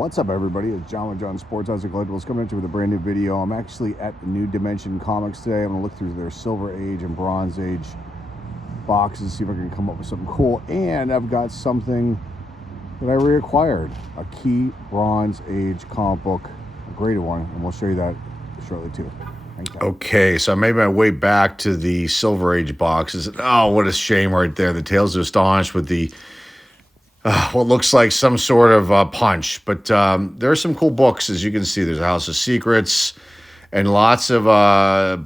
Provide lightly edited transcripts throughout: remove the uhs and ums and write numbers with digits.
What's up, everybody? It's John with John Sports House and Collectibles coming at you with a brand new video. I'm actually at the New Dimension Comics today. I'm going to look through their Silver Age and Bronze Age boxes, see if I can come up with something cool. And I've got something that I reacquired, a key Bronze Age comic book, a graded one, and we'll show you that shortly too. Okay, so I made my way back to the Silver Age boxes. Oh, what a shame right there. The Tales of Astonish with the what looks like some sort of punch. But there are some cool books, as you can see. There's a House of Secrets and lots of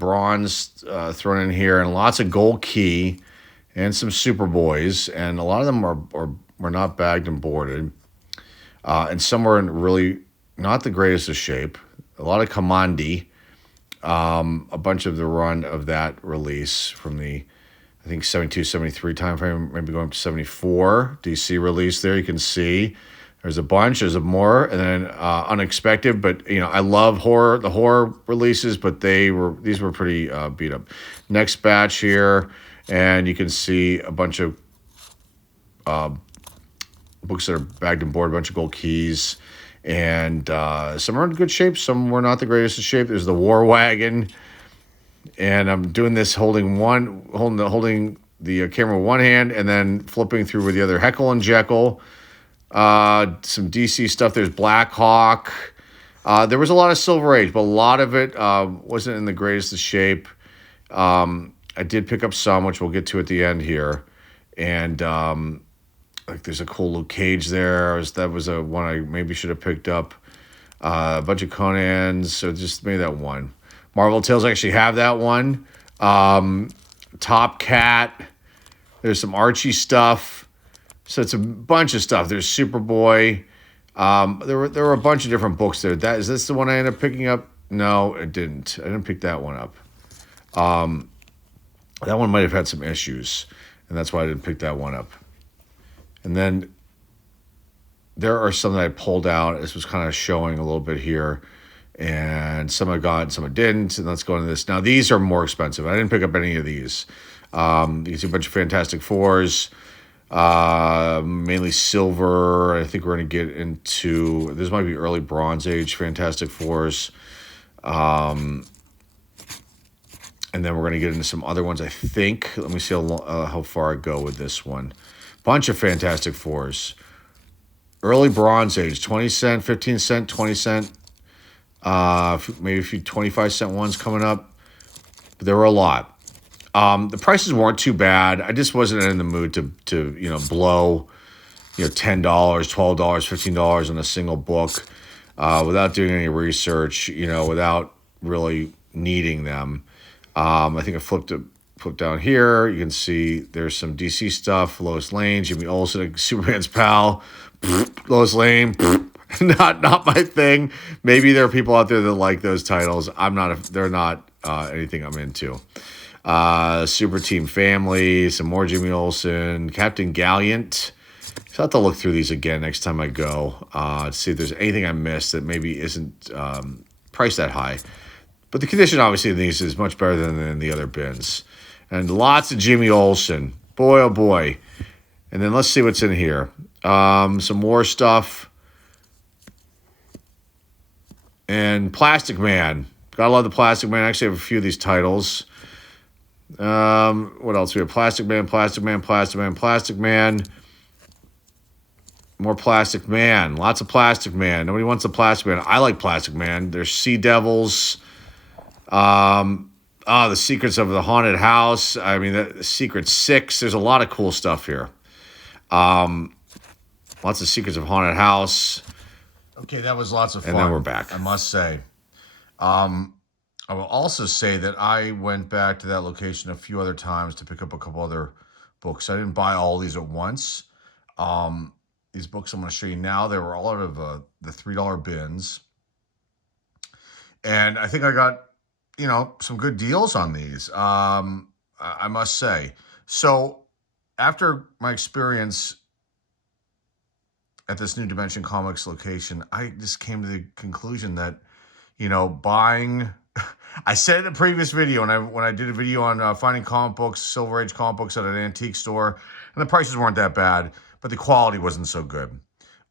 bronze thrown in here and lots of gold key and some Superboys. And a lot of them were not bagged and boarded. And some were in really not the greatest of shape. A lot of Commandi. A bunch of the run of that release from the, I think, 72, 73 time frame, maybe going up to 74 DC release there. You can see there's a bunch, there's more, and then Unexpected. But, you know, I love the horror releases, but these were pretty beat up. Next batch here, and you can see a bunch of books that are bagged and boarded, a bunch of gold keys. And some are in good shape, some were not the greatest of shape. There's the War Wagon, and I'm doing this holding the camera with one hand and then flipping through with the other. Heckle and Jekyll, some DC stuff. There's Black Hawk. There was a lot of Silver Age, but a lot of it wasn't in the greatest of shape. I did pick up some, which we'll get to at the end here, and like there's a cool Luke Cage there. That was a one I maybe should have picked up. A bunch of Conans, so just maybe that one. Marvel Tales, I actually have that one. Top Cat. There's some Archie stuff. So it's a bunch of stuff. There's Superboy. There were a bunch of different books there. Is this the one I ended up picking up? No, it didn't. I didn't pick that one up. That one might have had some issues, and that's why I didn't pick that one up. And then there are some that I pulled out. This was kind of showing a little bit here. And some I got, some I didn't. And let's go into this. Now, these are more expensive. I didn't pick up any of these. You can see a bunch of Fantastic Fours. Mainly silver. I think we're going to get into... This might be early Bronze Age Fantastic Fours. And then we're going to get into some other ones, I think. Let me see how far I go with this one. Bunch of Fantastic Fours. Early Bronze Age, 20 cent, 15 cent, 20 cent. Maybe a few 25-cent ones coming up. But there were a lot. The prices weren't too bad. I just wasn't in the mood to blow, $10, $12, $15 on a single book without doing any research, without really needing them. I think I flipped down here. You can see there's some DC stuff. Lois Lane, Jimmy Olsen, Superman's pal. Lois Lane, not my thing. Maybe there are people out there that like those titles. They're not anything I'm into. Super Team Family, some more Jimmy Olsen, Captain Gallant. So I'll have to look through these again next time I go to see if there's anything I missed that maybe isn't priced that high. But the condition, obviously, in these is much better than in the other bins. And lots of Jimmy Olsen. Boy, oh boy. And then let's see what's in here. Some more stuff. And Plastic Man. Gotta love the Plastic Man. I actually have a few of these titles. What else? We have Plastic Man, Plastic Man, Plastic Man, Plastic Man. More Plastic Man. Lots of Plastic Man. Nobody wants a Plastic Man. I like Plastic Man. There's Sea Devils. The Secrets of the Haunted House. I mean, the Secret 6. There's a lot of cool stuff here. Lots of Secrets of Haunted House. Okay, that was lots of fun. And then we're back. I must say. I will also say that I went back to that location a few other times to pick up a couple other books. I didn't buy all these at once. These books I'm going to show you now, they were all out of the $3 bins. And I think I got, some good deals on these, I must say. So after my experience at this New Dimension Comics location, I just came to the conclusion that, buying... I said in a previous video, when I did a video on finding comic books, Silver Age comic books at an antique store, and the prices weren't that bad, but the quality wasn't so good.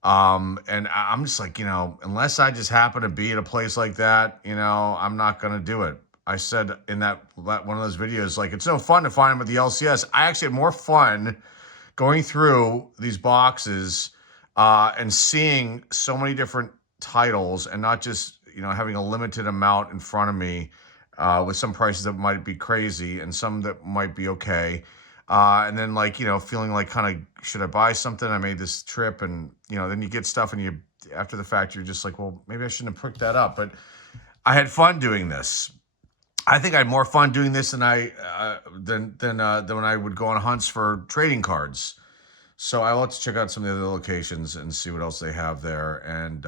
And I'm just like, unless I just happen to be at a place like that, I'm not going to do it. I said in that one of those videos, like, it's no fun to find them at the LCS. I actually had more fun going through these boxes and seeing so many different titles, and not just having a limited amount in front of me with some prices that might be crazy and some that might be okay. And then, like, feeling like, kind of, should I buy something? I made this trip, and then you get stuff, and you, after the fact, you're just like, well, maybe I shouldn't have picked that up. But I had fun doing this. I think I had more fun doing this than than when I would go on hunts for trading cards. So I want to check out some of the other locations and see what else they have there. And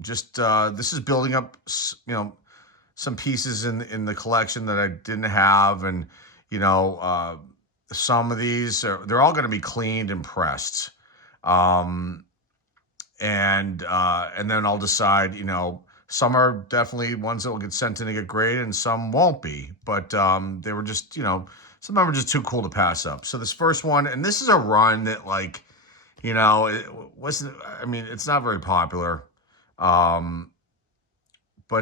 just this is building up, some pieces in the collection that I didn't have, and some of these they're all going to be cleaned and pressed, um, and then I'll decide. Some are definitely ones that will get sent in to get graded, and some won't be. But they were just, some of them are just too cool to pass up. So this first one, and this is a run that, like, it wasn't. I mean, it's not very popular, but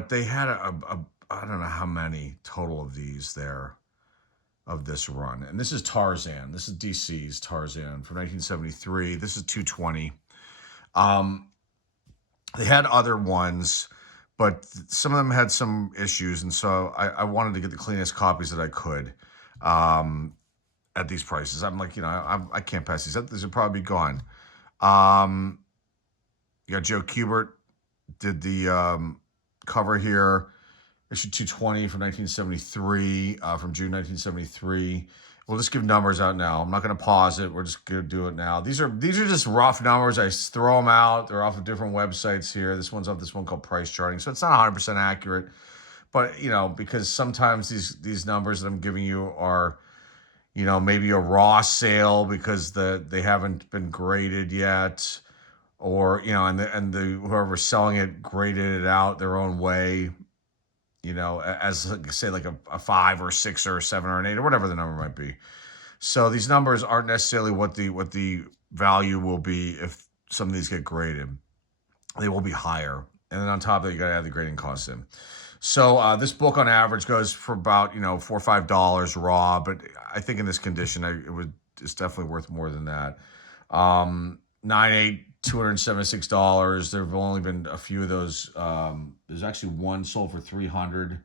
they had I don't know how many total of these there of this run. And this is Tarzan. This is DC's Tarzan from 1973. This is 220. They had other ones, but some of them had some issues, and so I wanted to get the cleanest copies that I could at these prices. I'm like, I can't pass these up. These will probably be gone. You got Joe Kubert did the cover here, issue 220 from 1973, from June 1973. We'll just give numbers out now. I'm not going to pause it. We're just going to do it now. These are just rough numbers. I throw them out. They're off of different websites here. This one's off this one called Price Charting. So it's not 100% accurate. But, because sometimes these numbers that I'm giving you are, maybe a raw sale because they haven't been graded yet. Or, and the whoever's selling it graded it out their own way, as, like, say, like a 5 or 6 or a 7 or an 8 or whatever the number might be. So these numbers aren't necessarily what the value will be if some of these get graded. They will be higher. And then on top of that, you got to add the grading costs in. So this book on average goes for about, $4 or $5 raw, but I think in this condition, it's definitely worth more than that. 9/8, $276. There have only been a few of those. There's actually one sold for $300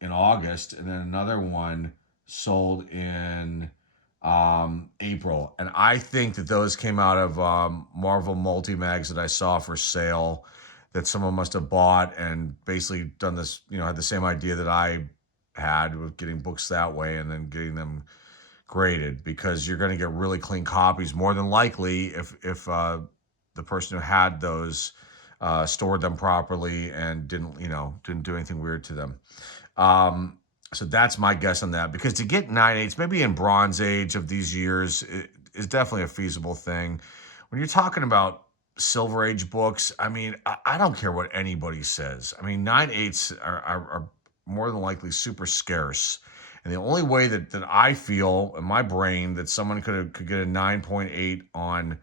in August, and then another one sold in April. And I think that those came out of Marvel multi-mags that I saw for sale, that someone must have bought and basically done this, had the same idea that I had with getting books that way and then getting them graded, because you're going to get really clean copies more than likely if the person who had those stored them properly and didn't do anything weird to them. So that's my guess on that, because to get 9/8 maybe in Bronze Age of these years is definitely a feasible thing. When you're talking about Silver Age books, I mean, I don't care what anybody says. I mean, 9/8 are more than likely super scarce. And the only way that I feel in my brain that someone could get a 9.8 on,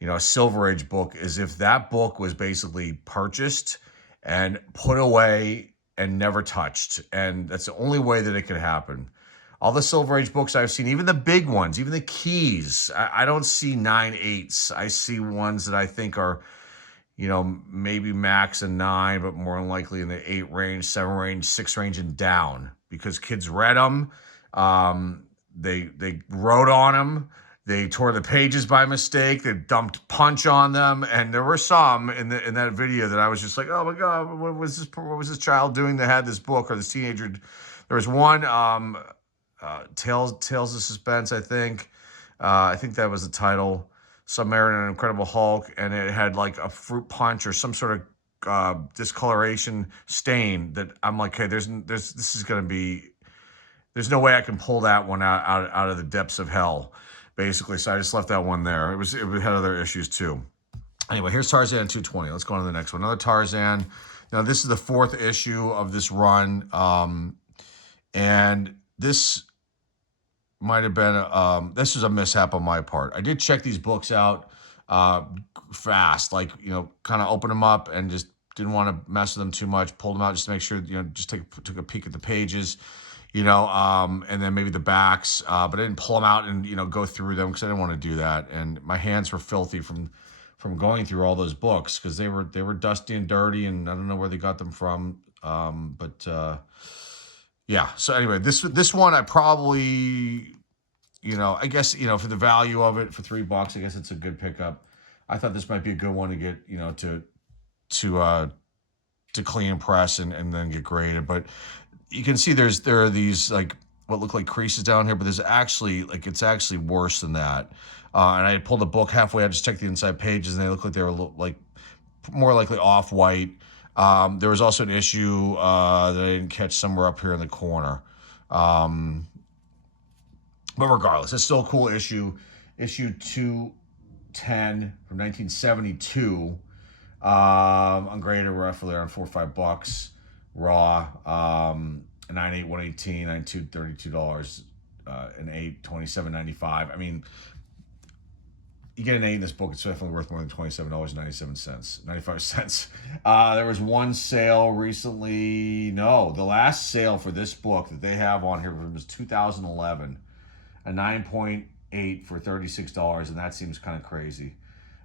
a Silver Age book is if that book was basically purchased and put away and never touched. And that's the only way that it could happen. All the Silver Age books I've seen, even the big ones, even the keys, I don't see 9/8s. I see ones that I think are, maybe max a 9, but more than likely in the 8 range, 7 range, 6 range and down, because kids read them. They wrote on them. They tore the pages by mistake. They dumped punch on them. And there were some in that video that I was just like, oh my God, what was this child doing that had this book, or this teenager? There was one, Tales of Suspense, I think. I think that was the title. Submarine and Incredible Hulk, and it had like a fruit punch or some sort of discoloration stain that I'm like, okay, this is going to be, there's no way I can pull that one out of the depths of hell, basically. So I just left that one there. It had other issues too. Anyway, here's Tarzan 220. Let's go on to the next one. Another Tarzan. Now this is the 4th issue of this run, and this might have been this was a mishap on my part. I did check these books out uh, fast. Like, kind of open them up and just didn't want to mess with them too much. Pulled them out just to make sure, just took a peek at the pages, and then maybe the backs. But I didn't pull them out and go through them because I didn't want to do that. And my hands were filthy from going through all those books because they were dusty and dirty, and I don't know where they got them from. Yeah. So anyway, this one I probably, I guess, for the value of it for $3, I guess it's a good pickup. I thought this might be a good one to get, to clean and press and then get graded. But you can see there are these like what look like creases down here, but there's actually it's actually worse than that. And I pulled the book halfway. I just checked the inside pages, and they look like they were like more likely off-white. There was also an issue that I didn't catch somewhere up here in the corner. But regardless, it's still a cool issue. Issue 210 from 1972. Ungraded, roughly around $4 or $5 raw. 9.8, 118, 9.2, $32, and 8, $27.95. I mean, you get an 8 in this book, it's definitely worth more than $27.95. There was one sale recently. No, the last sale for this book that they have on here was 2011, a 9.8 for $36, and that seems kind of crazy.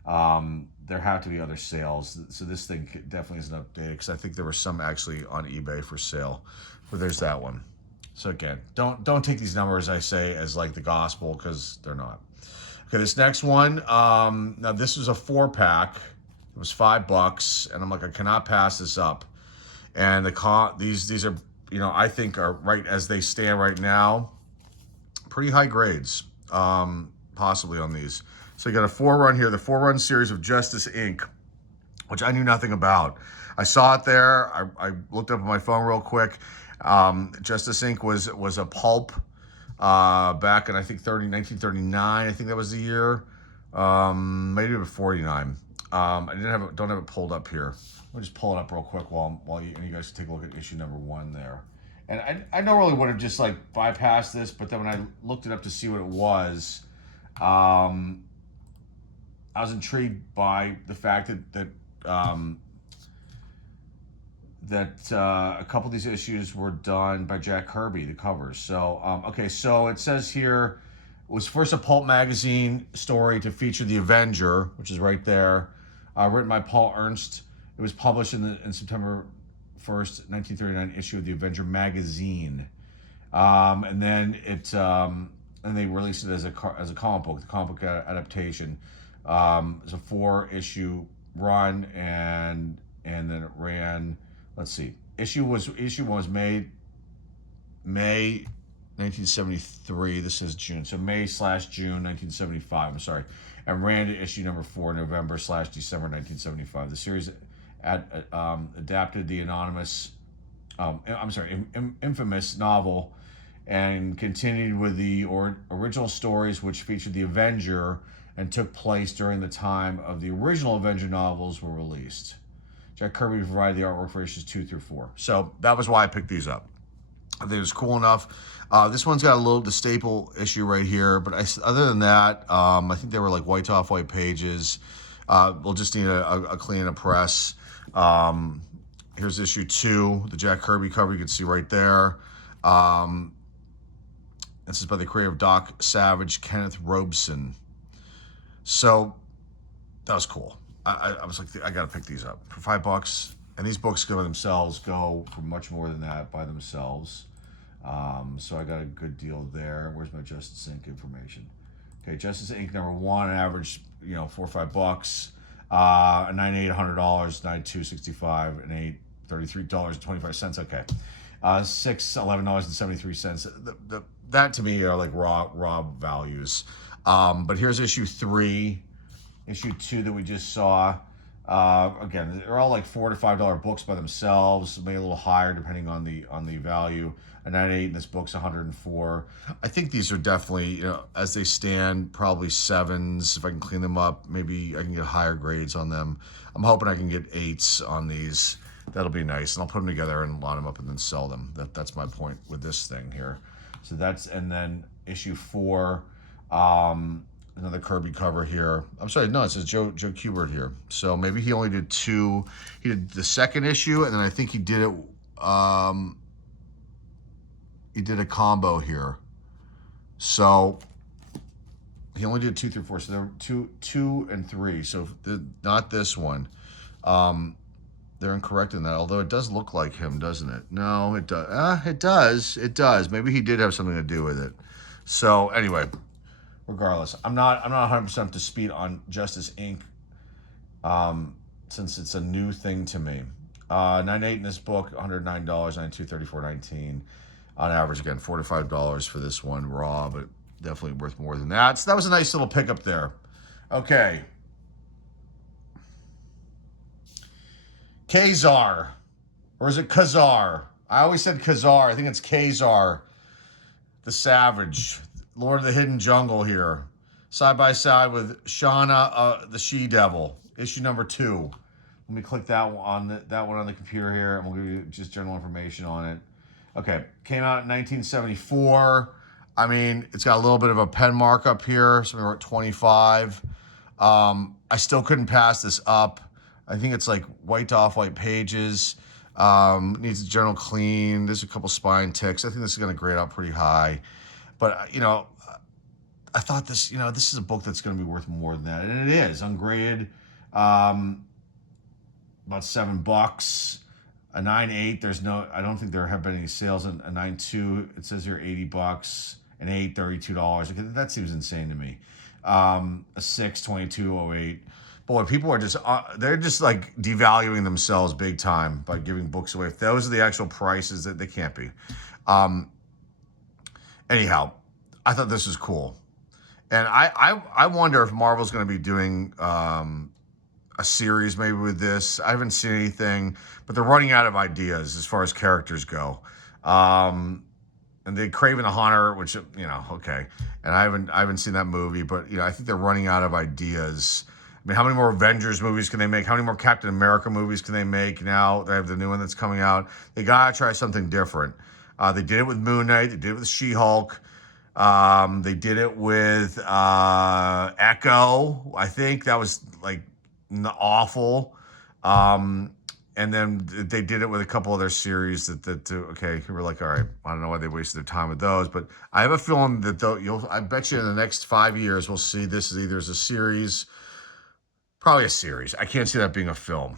There have to be other sales, so this thing definitely isn't updated because I think there were some actually on eBay for sale. But there's that one. So again, don't take these numbers I say as like the gospel because they're not. Okay, this next one. Now this was a 4-pack. It was $5, and I'm like, I cannot pass this up. And these are I think are right as they stand right now. Pretty high grades, possibly on these. So you got a 4-run here, the 4-run series of Justice Inc., which I knew nothing about. I saw it there. I looked up on my phone real quick. Justice Inc. was a pulp back in, I think, 1939. I think that was the year. Maybe even 49. I don't have it pulled up here. Let me just pull it up real quick while you guys can take a look at issue number 1 there. And I normally would have just like bypassed this, but then when I looked it up to see what it was, I was intrigued by the fact that a couple of these issues were done by Jack Kirby, the covers. So, okay, so it says here, it was first a pulp magazine story to feature the Avenger, which is right there, written by Paul Ernst. It was published in September 1st, 1939 issue of the Avenger magazine. And then and they released it as a comic book, the comic book adaptation. It's a 4-issue run, and then it ran. Let's see. Issue 1 was May 1973. This is June, so May/June 1975. I'm sorry, and ran to issue number 4, November/December 1975. The series adapted the infamous novel, and continued with the original stories, which featured the Avenger and took place during the time of the original Avenger novels were released. Jack Kirby provided the artwork for issues 2 through 4. So that was why I picked these up. I think it was cool enough. This one's got the staple issue right here, but other than that, I think they were like white pages. We'll just need a clean and a press. Here's issue 2, the Jack Kirby cover. You can see right there. This is by the creator of Doc Savage, Kenneth Robeson. So that was cool. I was like, I got to pick these up for $5. And these books go for much more than that by themselves. So I got a good deal there. Where's my Justice Inc. information? Okay, Justice Inc. number 1, an average, $4 or $5. A 98, $100, 92.65, and 8, $33.25. Okay, 6, $11.73. That to me are like raw values. But here's issue 3, issue 2 that we just saw. Again, they're all like $4 to $5 books by themselves, maybe a little higher depending on the value. A 98 in this book's 104. I think these are definitely, as they stand, probably 7s. If I can clean them up, maybe I can get higher grades on them. I'm hoping I can get 8s on these. That'll be nice, and I'll put them together and line them up and then sell them. That's my point with this thing here. So and then issue 4. Another Kirby cover here. I'm sorry, no, it says Joe Kubert here. So maybe he only did 2. He did the second issue, and then I think he did it. He did a combo here. So he only did 2 through 4. So there were 2 and 3. So not this one. They're incorrect in that. Although it does look like him, doesn't it? No, it does. It does. It does. Maybe he did have something to do with it. So anyway, regardless, I'm not 100% up to speed on Justice Inc. Since it's a new thing to me. 98 in this book, $109, 92, 34.19 on average. Again, $4 to $5 for this one raw, but definitely worth more than that. So that was a nice little pickup there. Okay. Kazar, or is it Khazar? I always said Khazar. I think it's Kazar, the Savage, Lord of the Hidden Jungle here, side by side with Shauna, the She-Devil, issue number 2. Let me click that one on the computer here, and we'll give you just general information on it. Okay, came out in 1974. I mean, it's got a little bit of a pen mark up here, so we're at 25. I still couldn't pass this up. I think it's like white to off-white pages. Needs a general clean. There's a couple spine ticks. I think this is going to grade out pretty high. But, I thought this is a book that's going to be worth more than that. And it is. Ungraded. About $7. A 9.8, I don't think there have been any sales. A 9.2, it says here $80. An 8, $32. Okay, that seems insane to me. A 6, $22.08. Boy, people are they're just like devaluing themselves big time by giving books away. If those are the actual prices, that they can't be. Anyhow, I thought this was cool. And I wonder if Marvel's going to be doing a series maybe with this. I haven't seen anything, but they're running out of ideas as far as characters go. And they Craven the Hunter, which, okay. And I haven't seen that movie, but I think they're running out of ideas. I mean, how many more Avengers movies can they make? How many more Captain America movies can they make now? They have the new one that's coming out. They gotta try something different. They did it with Moon Knight. They did it with She-Hulk. They did it with Echo. I think that was like awful. And then they did it with a couple other series that okay, we were like, all right, I don't know why they wasted their time with those, but I have a feeling that I bet you in the next 5 years we'll see this as either as a series. Probably a series. I can't see that being a film.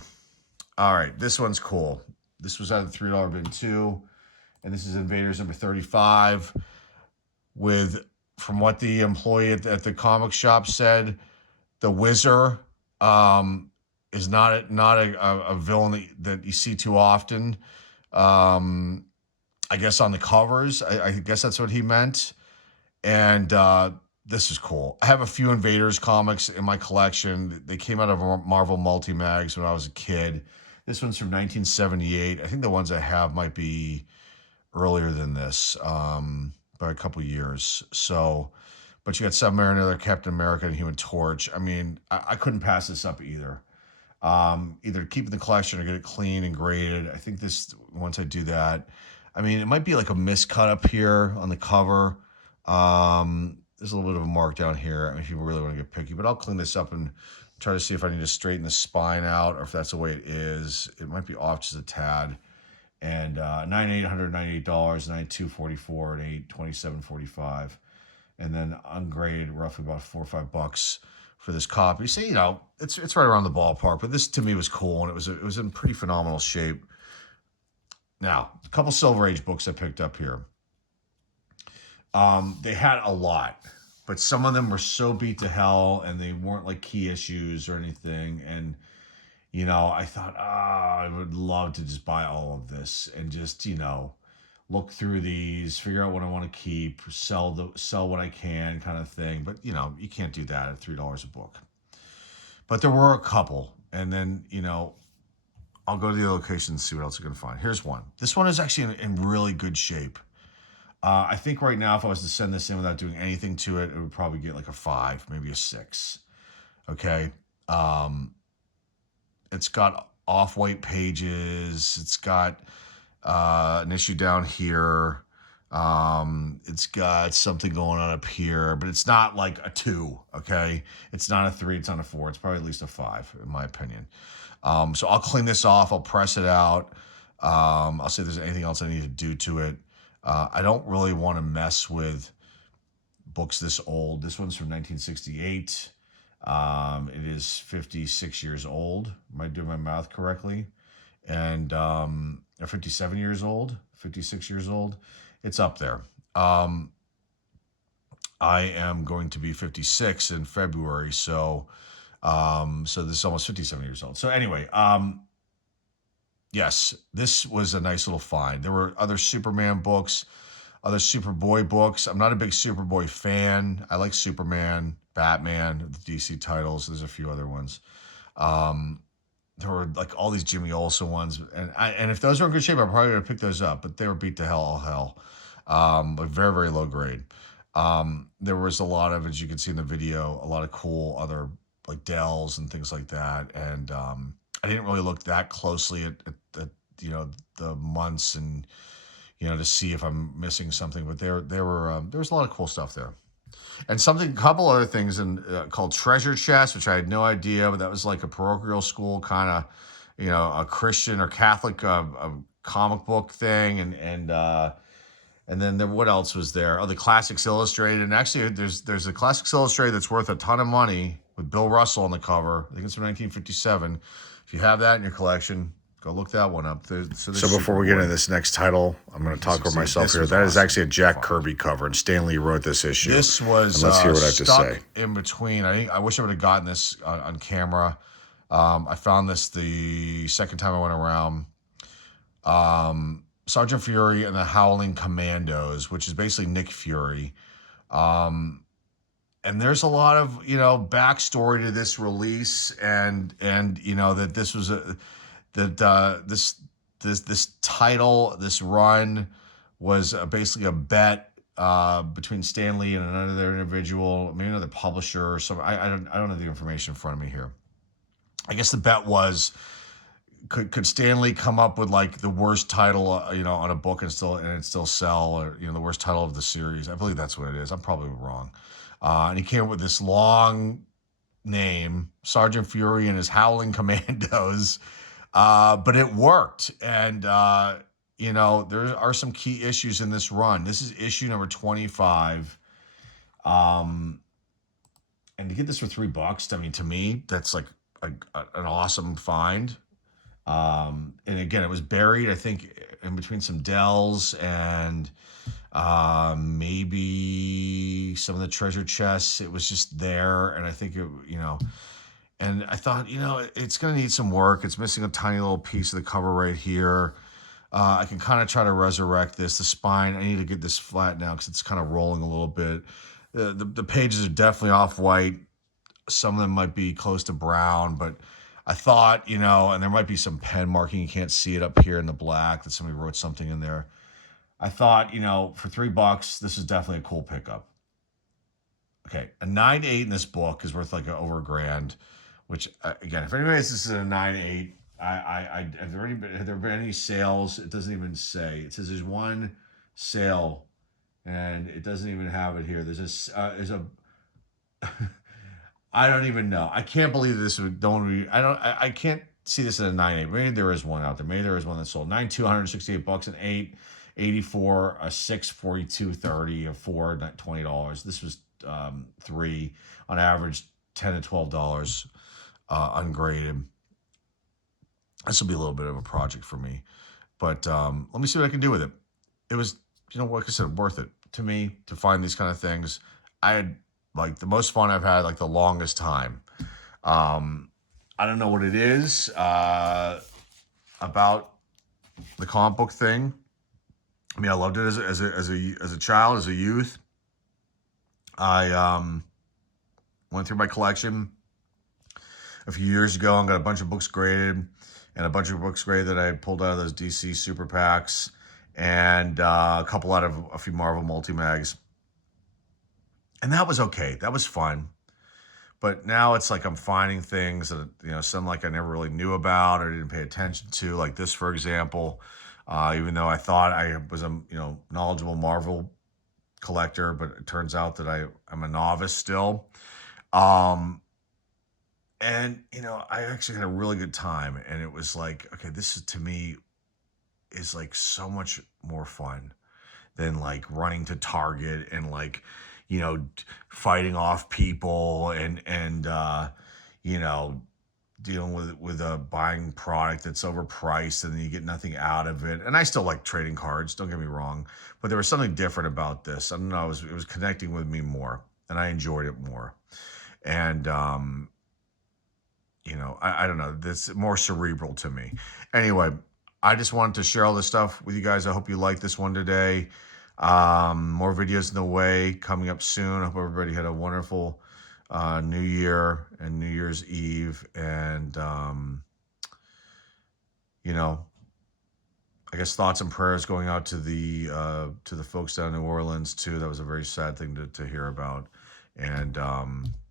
All right, this one's cool. This was at the $3 bin too. And this is Invaders number 35. From what the employee at the comic shop said, the Whizzer is not a villain that you see too often. I guess on the covers. I guess that's what he meant. And this is cool. I have a few Invaders comics in my collection. They came out of Marvel Multi-Mags when I was a kid. This one's from 1978. I think the ones I have might be earlier than this, by a couple years. So, but you got Submariner, Captain America, and Human Torch. I mean, I couldn't pass this up either. Either keep it in the collection or get it clean and graded. I think this, once I do that, I mean, it might be like a miscut up here on the cover. There's a little bit of a mark down here if you really want to get picky, but I'll clean this up and try to see if I need to straighten the spine out or if that's the way it is. It might be off just a tad. And $198, $92.44, and $8, $27.45. And then ungraded, roughly about $4 or $5 for this copy. So, it's right around the ballpark, but this to me was cool and it was in pretty phenomenal shape. Now, a couple Silver Age books I picked up here. They had a lot, but some of them were so beat to hell and they weren't like key issues or anything. And, I thought, I would love to just buy all of this and just, look through these, figure out what I want to keep, sell what I can kind of thing. But, you can't do that at $3 a book. But there were a couple. And then, I'll go to the location and see what else I can find. Here's one. This one is actually in really good shape. I think right now, if I was to send this in without doing anything to it, it would probably get like a 5, maybe a 6. Okay. It's got off-white pages. It's got an issue down here. It's got something going on up here, but it's not like a 2, okay? It's not a 3, it's not a 4. It's probably at least a 5, in my opinion. So I'll clean this off. I'll press it out. I'll see if there's anything else I need to do to it. I don't really want to mess with books this old. This one's from 1968. It is 56 years old. Am I doing my math correctly? And or 57 years old, 56 years old. It's up there. I am going to be 56 in February, so so this is almost 57 years old. So anyway, yes, this was a nice little find. There were other Superman books, other Superboy books. I'm not a big Superboy fan. I like Superman, Batman, the DC titles. There's a few other ones. There were like all these Jimmy Olsen ones, and if those were in good shape, I probably would have picked those up. But they were beat to hell, all hell, like very, very low grade. There was a lot of, as you can see in the video, a lot of cool other like Dells and things like that. And I didn't really look that closely at you know, the months and, you know, to see if I'm missing something. But there was a lot of cool stuff there. And something, a couple other things called Treasure Chest, which I had no idea, but that was like a parochial school kind of, you know, a Christian or Catholic a comic book thing, and then what else was there? Oh, the Classics Illustrated, and actually there's a Classics Illustrated that's worth a ton of money with Bill Russell on the cover. I think it's from 1957. If you have that in your collection, go look that one up. So before we get into this next title, I'm going to talk over myself here. That is actually a Jack Kirby cover, and Stan Lee wrote this issue. This was and let's hear what I have to say. In between, I wish I would have gotten this on camera. I found this the second time I went around. Sergeant Fury and the Howling Commandos, which is basically Nick Fury. And there's a lot of, you know, backstory to this release, and you know that this was this title, this run was basically a bet between Stan Lee and another individual, maybe another publisher or something. I don't have the information in front of me here. I guess the bet was, could Stan Lee come up with like the worst title, you know, on a book and it still sell, or, you know, the worst title of the series? I believe that's what it is. I'm probably wrong. And he came up with this long name, Sergeant Fury and his Howling Commandos. But it worked. And, you know, there are some key issues in this run. This is issue number 25. And to get this for $3, I mean, to me, that's like an awesome find. And again, it was buried, I think, in between some Dells and maybe some of the treasure chests. It was just there. And I think, you know, and I thought, you know, it's going to need some work. It's missing a tiny little piece of the cover right here. I can kind of try to resurrect this. The spine, I need to get this flat now because it's kind of rolling a little bit. The pages are definitely off-white. Some of them might be close to brown, but I thought, you know, and there might be some pen marking. You can't see it up here in the black that somebody wrote something in there. I thought, you know, for $3, this is definitely a cool pickup. Okay, a 9.8 in this book is worth like over $1,000. Which, again, if anybody says this is a 9.8, have there been any sales? It doesn't even say. It says there's one sale, and it doesn't even have it here. There's a I don't even know. I can't believe this would I can't see this in a 9.8. Maybe there is one out there. Maybe there is one that sold 9.2, $168, an 8.84, a 6, $42.30, a 4, $20. This was 3 on average, $10 to $12. Ungraded. This will be a little bit of a project for me, but let me see what I can do with it. It was, you know, like I said, worth it to me to find these kind of things. I had like the most fun I've had, like the longest time. I don't know what it is about the comic book thing. I mean, I loved it as a child, as a youth. I went through my collection a few years ago and got a bunch of books graded, and a bunch of books graded that I pulled out of those DC super packs, and a couple out of a few Marvel multi-mags. And that was okay. That was fun. But now it's like I'm finding things that, you know, some like I never really knew about or didn't pay attention to, like this, for example. Even though I thought I was a knowledgeable Marvel collector, but it turns out that I'm a novice still. And I actually had a really good time, and it was like, okay, this is, to me, is like so much more fun than like running to Target and like, fighting off people and dealing with a buying product that's overpriced and then you get nothing out of it. And I still like trading cards, don't get me wrong, but there was something different about this. I don't know, it was connecting with me more, and I enjoyed it more. And I don't know, that's more cerebral to me. Anyway, I just wanted to share all this stuff with you guys. I hope you liked this one today. More videos in the way coming up soon. I hope everybody had a wonderful New Year and New Year's Eve. And, I guess thoughts and prayers going out to the folks down in New Orleans too. That was a very sad thing to hear about. And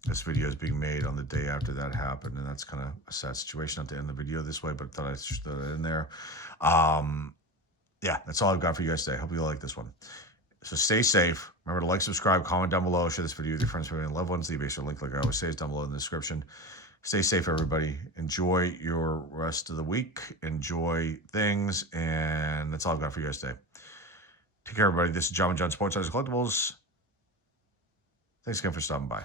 this video is being made on the day after that happened, and that's kind of a sad situation. Not to end the video this way, but I thought I'd throw that in there. Yeah, that's all I've got for you guys today. Hope you like this one. So stay safe. Remember to like, subscribe, comment down below, share this video with your friends, family, and loved ones. The basic link, like I always say, is down below in the description. Stay safe, everybody. Enjoy your rest of the week. Enjoy things, and that's all I've got for you guys today. Take care, everybody. This is John Sports Collectibles. Thanks again for stopping by.